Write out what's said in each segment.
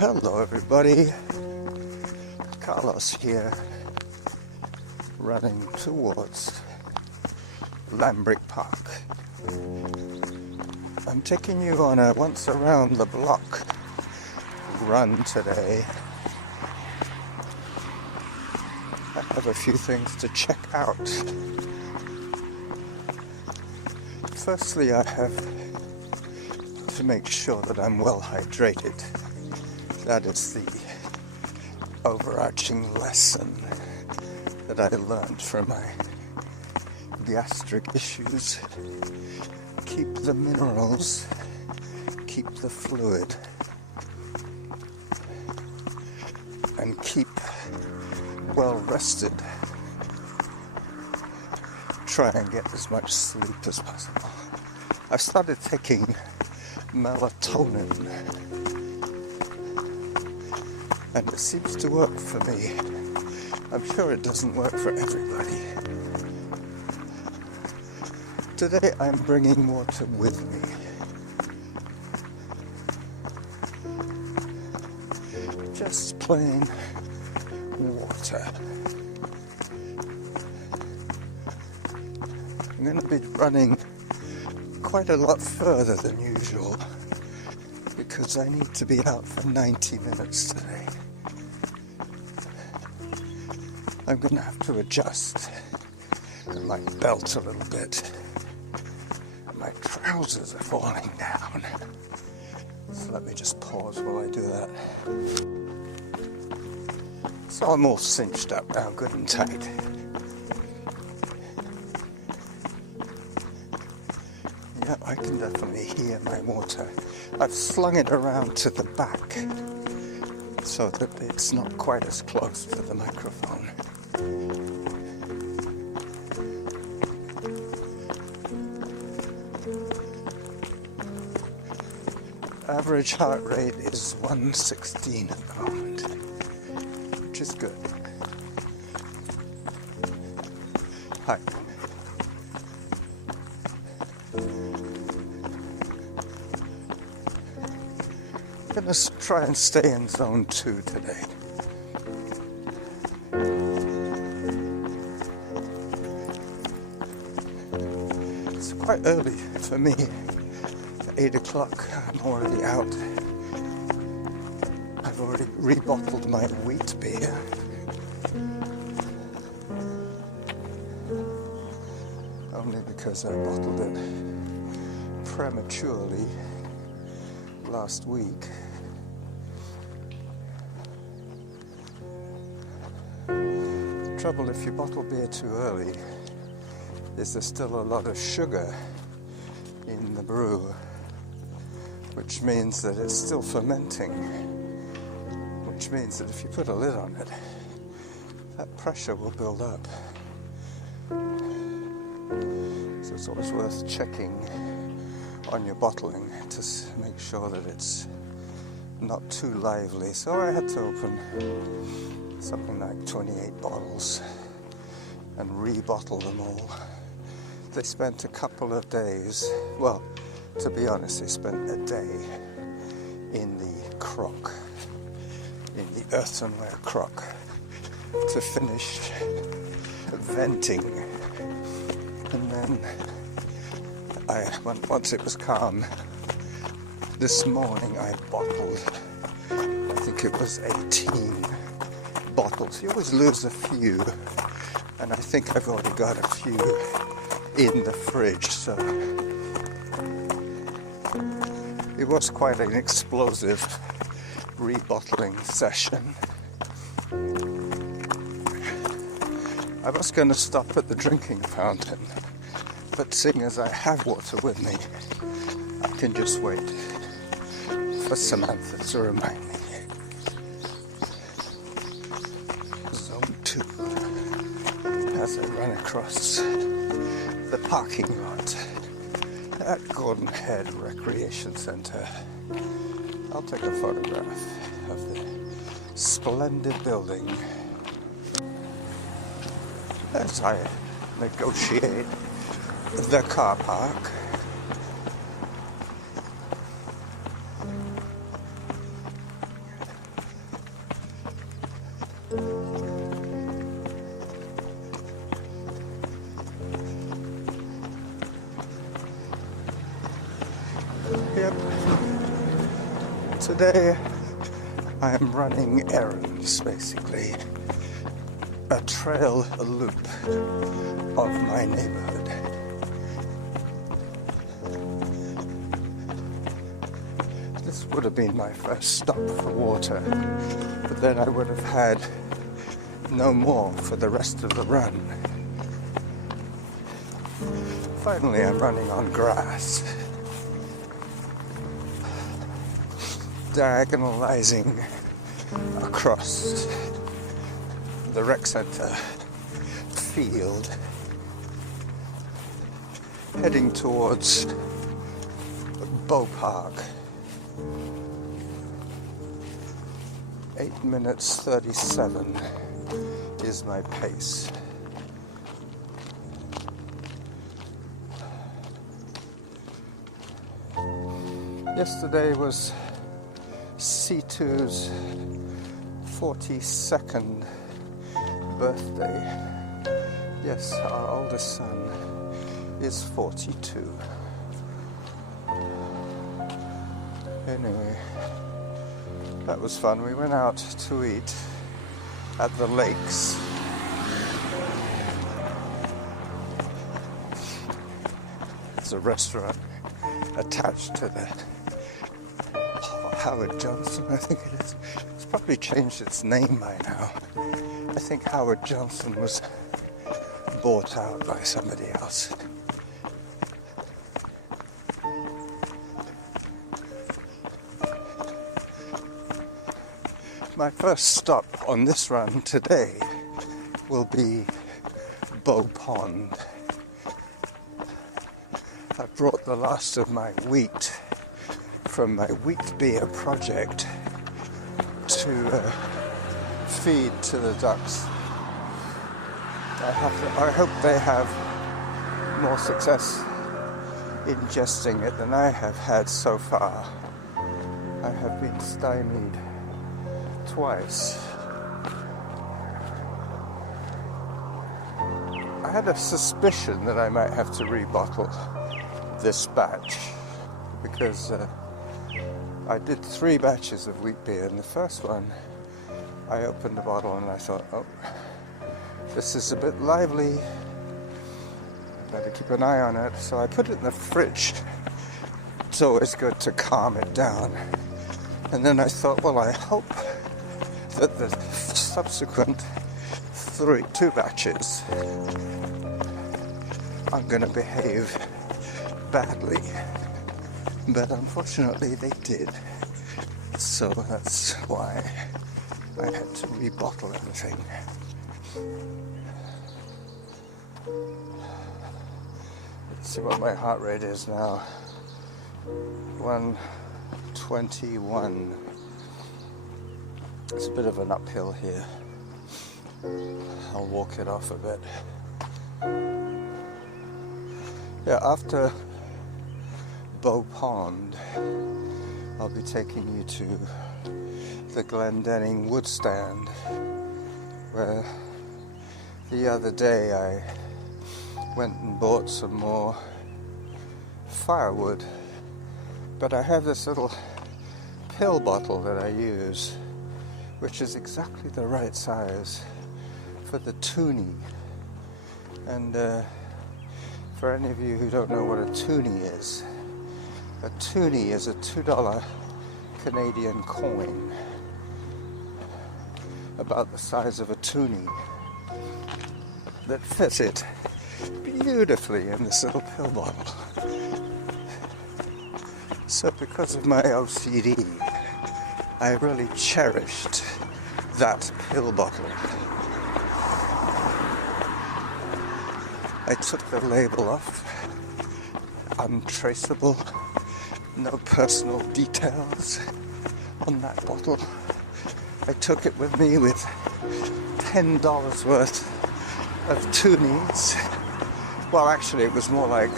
Hello everybody, Carlos here, running towards Lambrick Park. I'm taking you on a once around the block run today. I have a few things to check out. Firstly, I have to make sure that I'm well hydrated. That is the overarching lesson that I learned from my gastric issues. Keep the minerals, keep the fluid, and keep well rested. Try and get as much sleep as possible. I've started taking melatonin, and it seems to work for me. I'm sure it doesn't work for everybody. Today I'm bringing water with me. Just plain water. I'm going to be running quite a lot further than usual because I need to be out for 90 minutes today. I'm going to have to adjust my belt a little bit. My trousers are falling down. So let me just pause while I do that. So I'm all cinched up now, good and tight. Yeah, I can definitely hear my water. I've slung it around to the back so that it's not quite as close to the microphone. Average heart rate is 116 at the moment, which is good. Hi. I'm going to try and stay in zone 2 today. It's quite early for me. 8 o'clock, I'm already out. I've already rebottled my wheat beer. Only because I bottled it prematurely last week. The trouble if you bottle beer too early is there's still a lot of sugar in the brew, which means that it's still fermenting, which means that if you put a lid on it, that pressure will build up. So it's always worth checking on your bottling to make sure that it's not too lively. So I had to open something like 28 bottles and rebottle them all. They spent a couple of days, well, to be honest, they spent a day in the crock, in the earthenware crock, to finish venting. And then once it was calm, this morning I bottled, I think it was 18 bottles. You always lose a few, and I think I've already got a few in the fridge, so it was quite an explosive rebottling session. I was going to stop at the drinking fountain, but seeing as I have water with me, I can just wait for Samantha to remind me. Zone 2, as I run across the parking lot at Gordon Head Recreation Centre. I'll take a photograph of the splendid building as I negotiate the car park. Yep. Today I am running errands, basically. A trail, a loop of my neighbourhood. This would have been my first stop for water, but then I would have had no more for the rest of the run. Finally, I'm running on grass, diagonalizing across the rec center field, heading towards Bow Park. 8 minutes 37 is my pace. Yesterday was C2's 42nd birthday. Yes, our oldest son is 42. Anyway, that was fun. We went out to eat at the lakes. It's a restaurant attached to the Howard Johnson, I think it is. It's probably changed its name by now. I think Howard Johnson was bought out by somebody else. My first stop on this run today will be Bow Pond. I brought the last of my wheat from my wheat beer project to feed to the ducks. I hope they have more success ingesting it than I have had so far. I have been stymied twice. I had a suspicion that I might have to rebottle this batch because I did 3 batches of wheat beer, and the first one I opened the bottle and I thought, oh, this is a bit lively, better keep an eye on it. So I put it in the fridge. It's always good to calm it down. And then I thought, well, I hope that the subsequent 2 batches are going to behave badly. But unfortunately they did. So that's why I had to rebottle everything. Let's see what my heart rate is now. 121. It's a bit of an uphill here. I'll walk it off a bit. Yeah, after Bow Pond, I'll be taking you to the Glendenning wood stand, where the other day I went and bought some more firewood. But I have this little pill bottle that I use, which is exactly the right size for the toonie. And for any of you who don't know what a toonie is a $2 Canadian coin, about the size of a toonie, that fitted beautifully in this little pill bottle. So because of my OCD, I really cherished that pill bottle. I took the label off, untraceable, no personal details on that bottle. I took it with me with $10 worth of toonies. Well, actually it was more like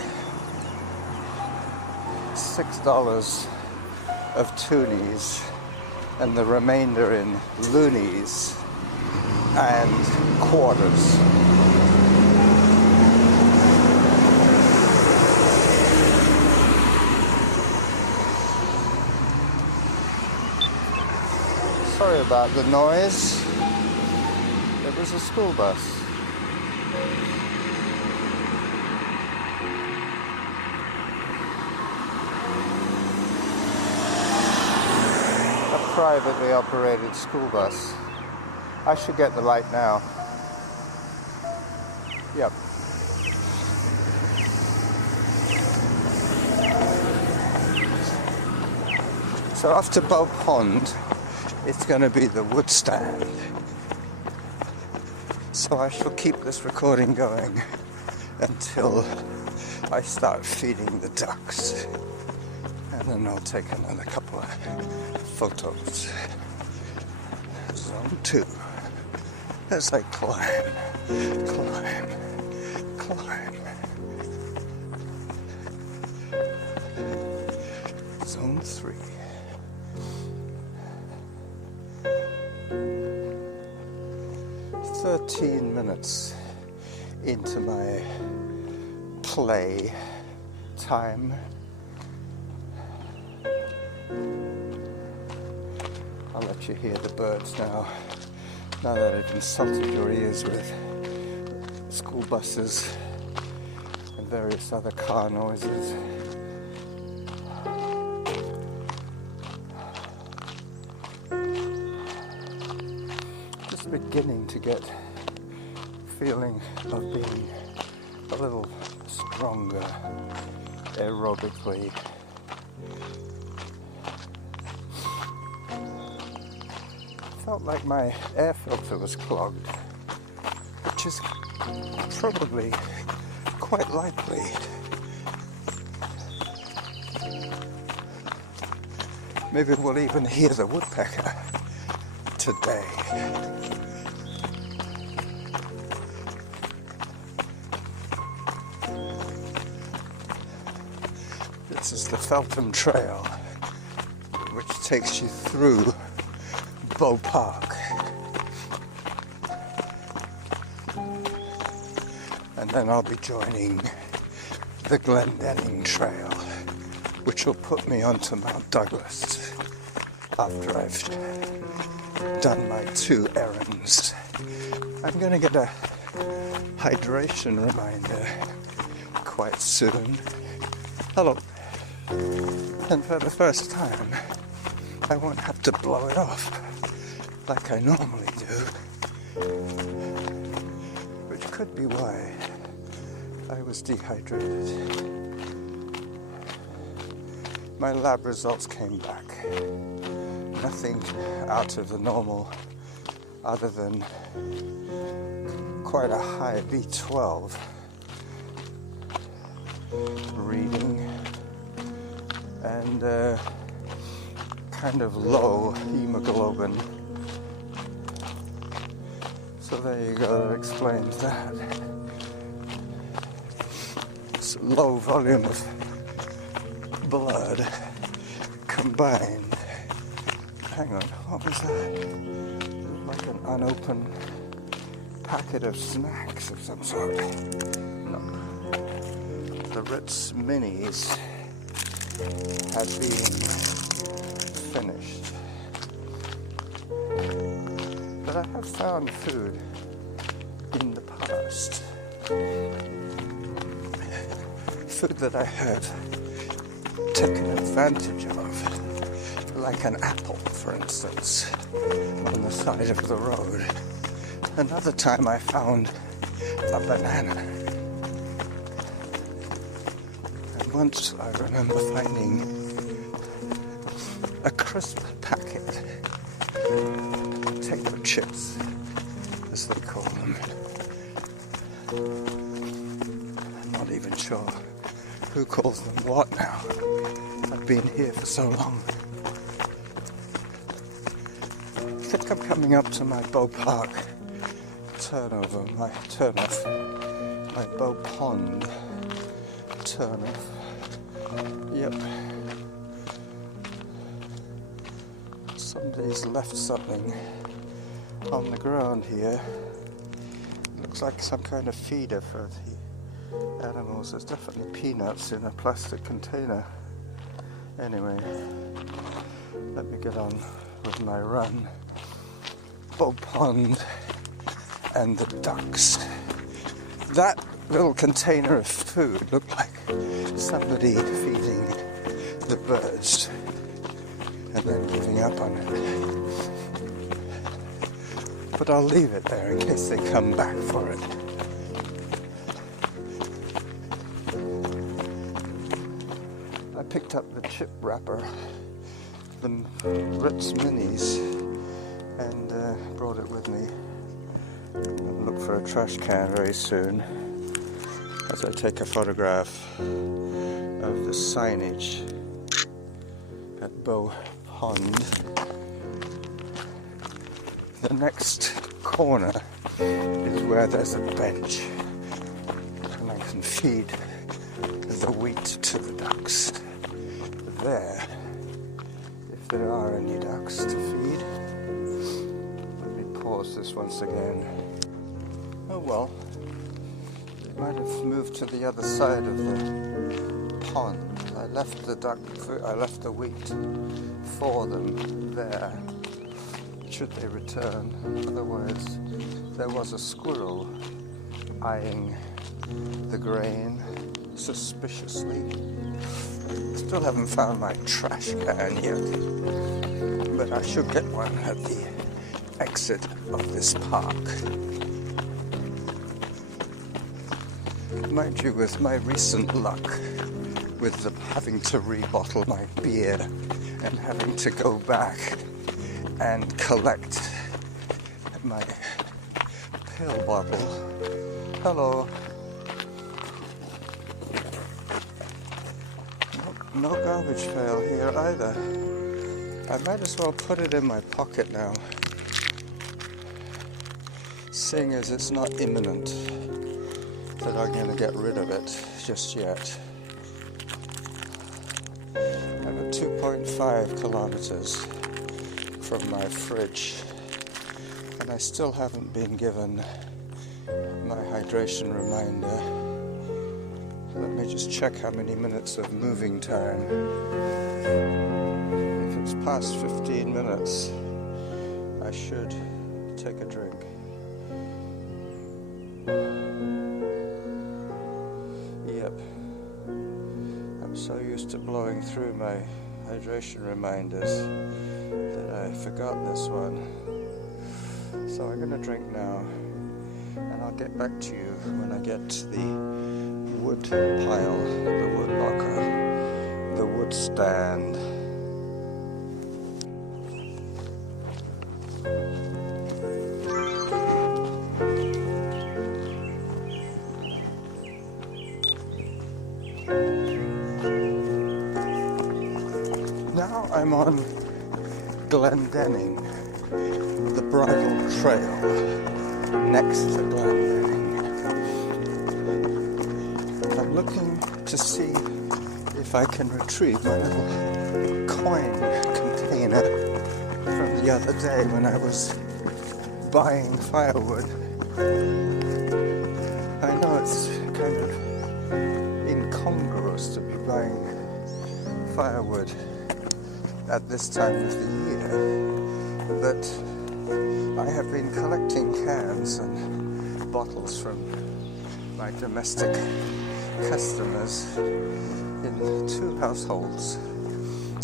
$6 of toonies and the remainder in loonies and quarters. Sorry about the noise. It was a school bus. A privately operated school bus. I should get the light now. Yep. So after Bow Pond, it's going to be the wood stand. So I shall keep this recording going until I start feeding the ducks. And then I'll take another couple of photos. Zone 2. As I climb, climb, climb. Zone 3. Minutes into my play time. I'll let you hear the birds now that I've insulted your ears with school buses and various other car noises. Just beginning to get feeling of being a little stronger aerobically. Felt like my air filter was clogged, which is probably quite likely. Maybe we'll even hear the woodpecker today. This is the Feltham Trail, which takes you through Bow Park. And then I'll be joining the Glendenning Trail, which will put me onto Mount Douglas after I've done my 2 errands. I'm going to get a hydration reminder quite soon. Hello. And for the first time, I won't have to blow it off like I normally do, which could be why I was dehydrated. My lab results came back. Nothing out of the normal other than quite a high B12 reading and kind of low hemoglobin. So there you go, that explains that. It's a low volume of blood combined. Hang on, what was that? Like an unopened packet of snacks of some sort. No. The Ritz Minis have been finished. But I have found food in the past. Food that I have taken advantage of, like an apple, for instance, on the side of the road. Another time I found a banana. And once I remember finding a crisp packet, potato chips, as they call them. I'm not even sure who calls them what now. I've been here for so long. I think I'm coming up to my Bow Park turnoff, my Bow Pond turnoff. Yep. Somebody's left something on the ground here. Looks like some kind of feeder for the animals. There's definitely peanuts in a plastic container. Anyway, let me get on with my run. bow pond and the ducks. That little container of food looked like somebody feeding the birds and then giving up on it. But I'll leave it there in case they come back for it. I picked up the chip wrapper, the Ritz Minis, and brought it with me. I'll look for a trash can very soon as I take a photograph of the signage at Bow Pond. The next corner is where there's a bench and I can feed the wheat to the ducks there, if there are any ducks to feed. Let me pause this once again. Oh well, they might have moved to the other side of the pond. I left the wheat for them there, should they return. Otherwise, there was a squirrel eyeing the grain suspiciously. Still haven't found my trash can yet, but I should get one at the exit of this park. Mind you, with my recent luck with having to rebottle my beer and having to go back and collect my pill bottle. Hello. No garbage pail here either. I might as well put it in my pocket now, seeing as it's not imminent that I'm going to get rid of it just yet. I'm at 2.5 kilometers from my fridge, and I still haven't been given my hydration reminder. Let me just check how many minutes of moving time. If it's past 15 minutes, I should take a drink. Yep. I'm so used to blowing through my hydration reminders that I forgot this one. So I'm going to drink now, and I'll get back to you when I get to the wood pile, the wood locker, the wood stand. Now I'm on Glendenning, the bridle trail next to Glendenning. I'm looking to see if I can retrieve my little coin container from the other day when I was buying firewood. I know it's kind of incongruous to be buying firewood at this time of the year, but I have been collecting cans and bottles from my domestic customers in 2 households,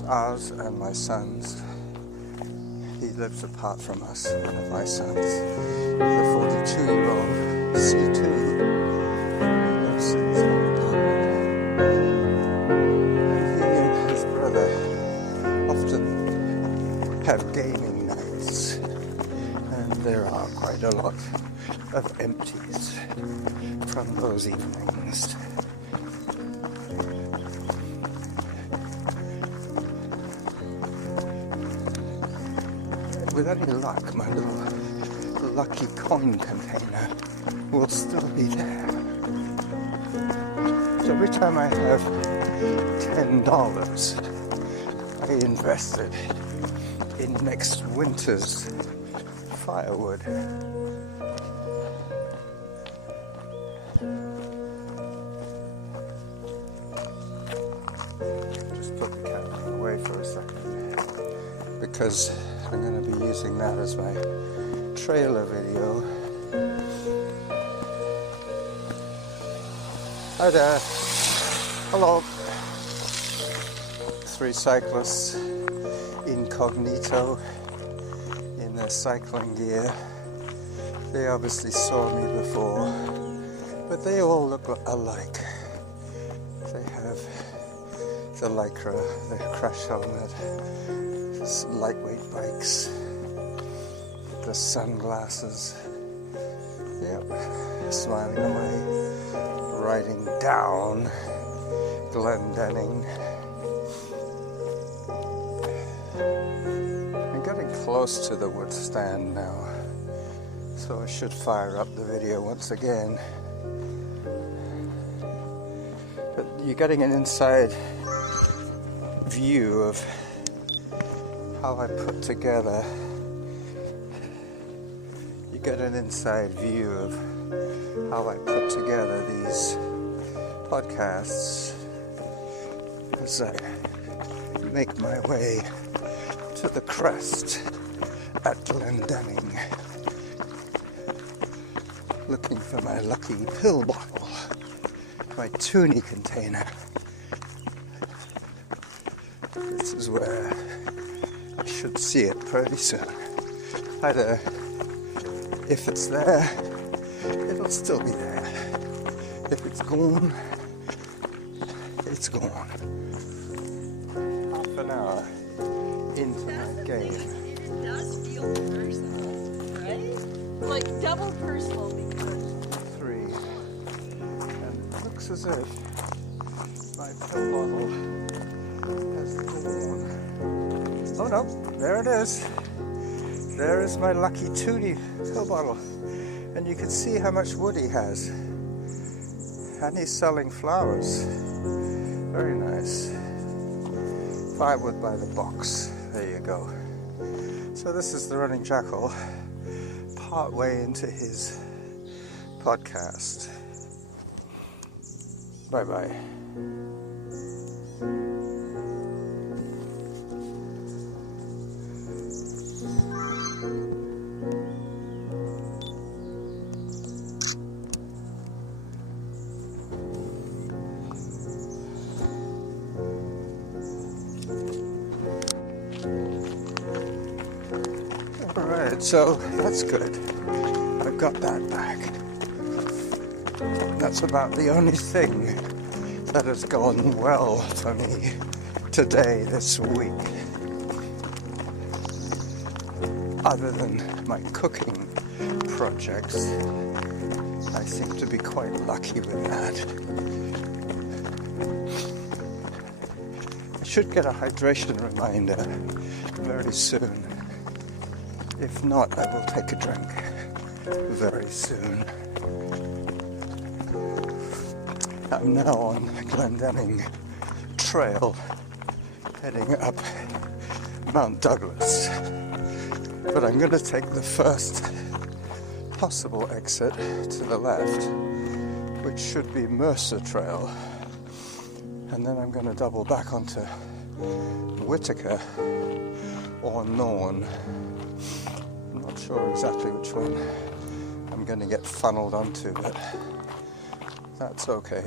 ours and my son's. He lives apart from us, one of my sons, the 42-year-old C2. He lives in his own apartment. And he and his brother often have gaming nights, and there are quite a lot of empties from those evenings. With any luck, my little lucky coin container will still be there. So every time I have $10, I invest it in next winter's firewood. Just put the camera away for a second, because I'm going to be using that as my trailer video. Hi there. Hello. 3 cyclists incognito in their cycling gear. They obviously saw me before, but they all look alike. They have the lycra, the crash helmet, lightweight bikes, the sunglasses. Yep, smiling away, riding down Glendenning. I'm getting close to the wood stand now, so I should fire up the video once again. But you're getting an inside view of how I put together. You get an inside view of how I put together these podcasts as I make my way to the crest at Glendenning, looking for my lucky pill bottle, my toonie container. This is where I should see it pretty soon. Either if it's there, it'll still be there. If it's gone, it's gone. Half an hour into my game. It does feel personal, right? Like double personal because 3. And it looks as if my pill bottle has gone. Oh no, there it is. There is my lucky toonie pill bottle. And you can see how much wood he has. And he's selling flowers. Very nice. Firewood by the box. There you go. So this is the running Jackal, part way into his podcast. Bye bye. Alright, so that's good. I've got that back. That's about the only thing that has gone well for me today, this week. Other than my cooking projects, I seem to be quite lucky with that. I should get a hydration reminder very soon. If not, I will take a drink very soon. I'm now on Glendenning Trail, heading up Mount Douglas. But I'm going to take the first possible exit to the left, which should be Mercer Trail. And then I'm going to double back onto Whitaker or Norn. I'm not sure exactly which one I'm going to get funneled onto, but that's okay.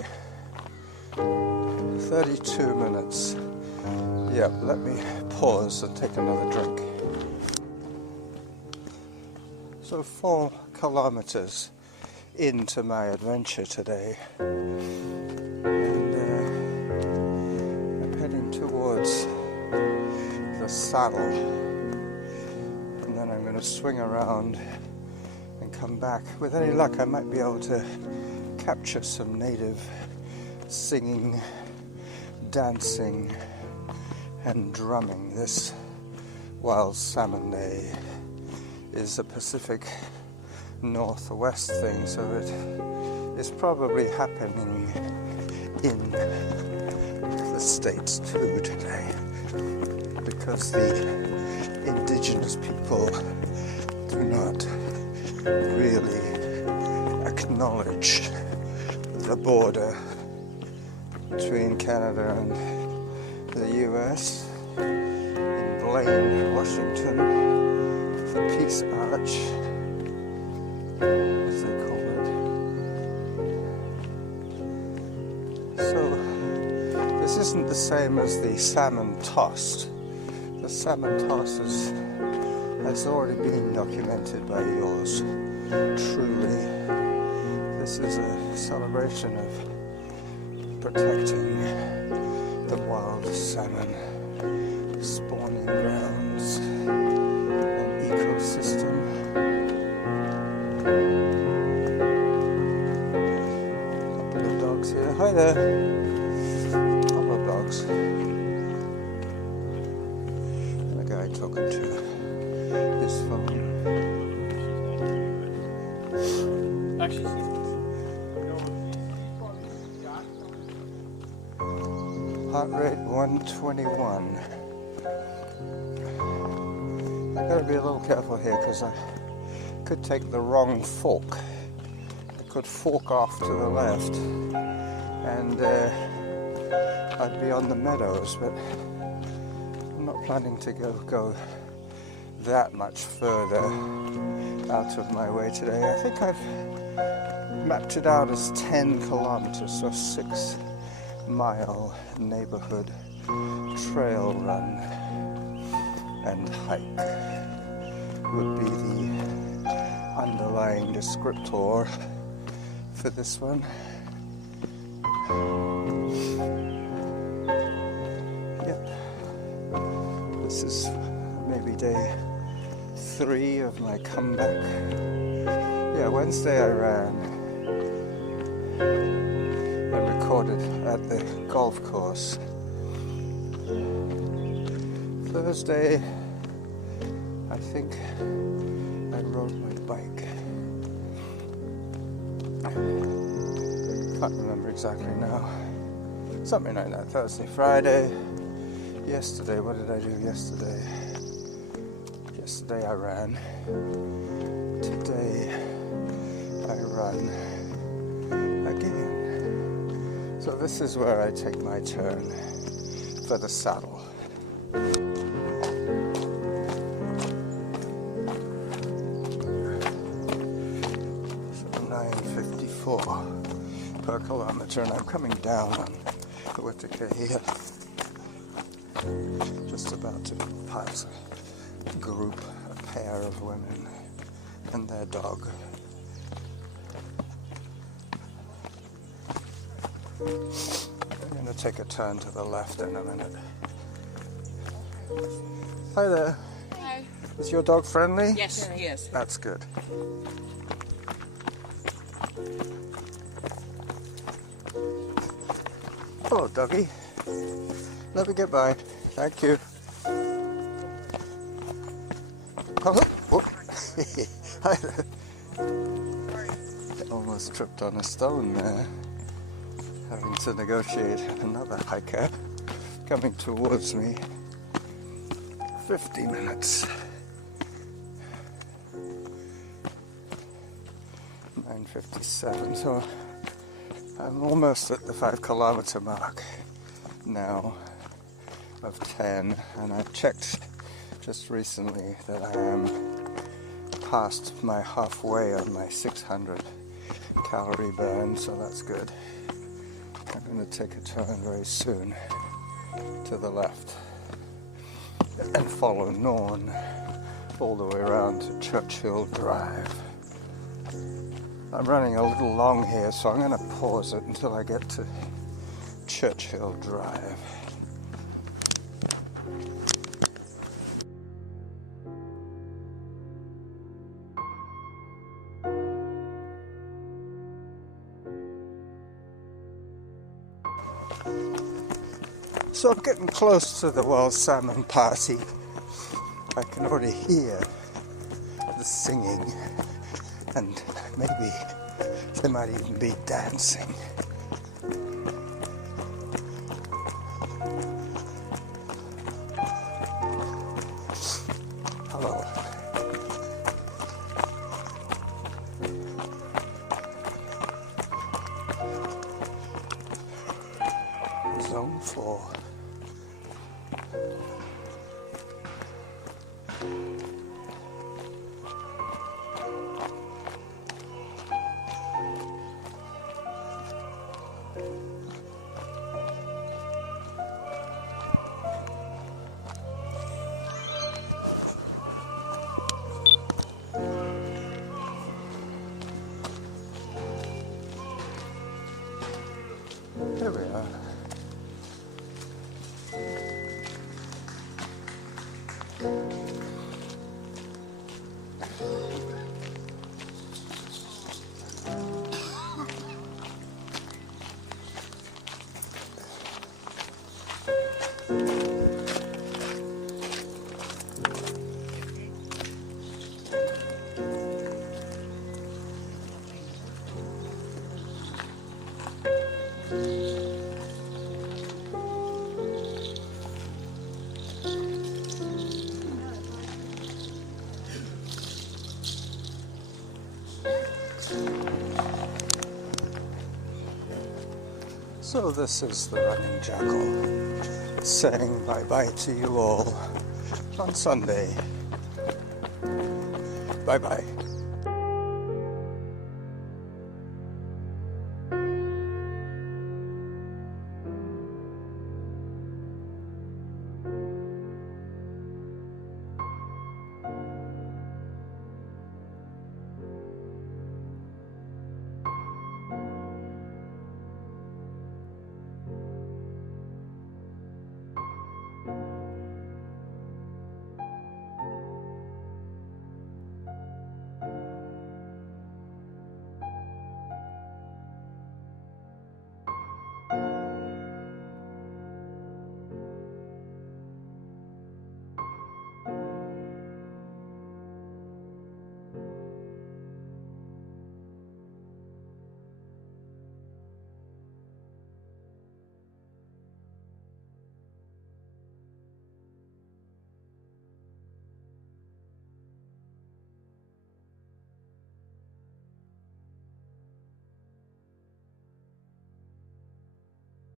32 minutes. Yeah, let me pause and take another drink. So 4 kilometers into my adventure today, and I'm heading towards the saddle, and then I'm going to swing around and come back. With any luck, I might be able to capture some native singing, dancing and drumming. This Wild Salmon Day is a Pacific Northwest thing, so it is probably happening in the States too today, because the indigenous people do not really acknowledge the border between Canada and the US. In Blaine, Washington, the Peace Arch as they call it. So this isn't the same as the salmon tossed. The salmon toss has already been documented by yours truly. This is a celebration of protecting the wild salmon spawning grounds and ecosystem. Couple of dogs here. Hi there. Couple of dogs. And a guy talking to his phone. Heart rate 121. I gotta be a little careful here because I could take the wrong fork. I could fork off to the left and I'd be on the meadows, but I'm not planning to go that much further out of my way today. I think I've mapped it out as 10 kilometers, so 6-mile neighborhood trail run and hike would be the underlying descriptor for this one. Yep, this is maybe day 3 of my comeback. Yeah, Wednesday I ran and recorded at the golf course. Thursday, I think I rode my bike. Can't remember exactly now. Something like that. Thursday, Friday. Yesterday, what did I do yesterday? Yesterday I ran. Today I run again. So this is where I take my turn for the saddle. 954 per kilometer, and I'm coming down on Whittaker here. Just about to pass a group, a pair of women and their dog. I'm going to take a turn to the left in a minute. Hi there. Hi. Is your dog friendly? Yes, he is. That's good. Hello, doggy. Let me get by. Thank you. Hello. Oh. Hi there. Almost tripped on a stone there. Having to negotiate another hiker coming towards me. 50 minutes. 9:57. So I'm almost at the 5-kilometer mark now of 10, and I've checked just recently that I am past my halfway on my 600 calorie burn, so that's good. I'm going to take a turn very soon to the left and follow Norn all the way around to Churchill Drive. I'm running a little long here, so I'm going to pause it until I get to Churchill Drive. So I'm getting close to the Wild Salmon party. I can already hear the singing, and maybe they might even be dancing. Hello. Zone 4. So this is the running jackal saying bye-bye to you all on Sunday. Bye-bye.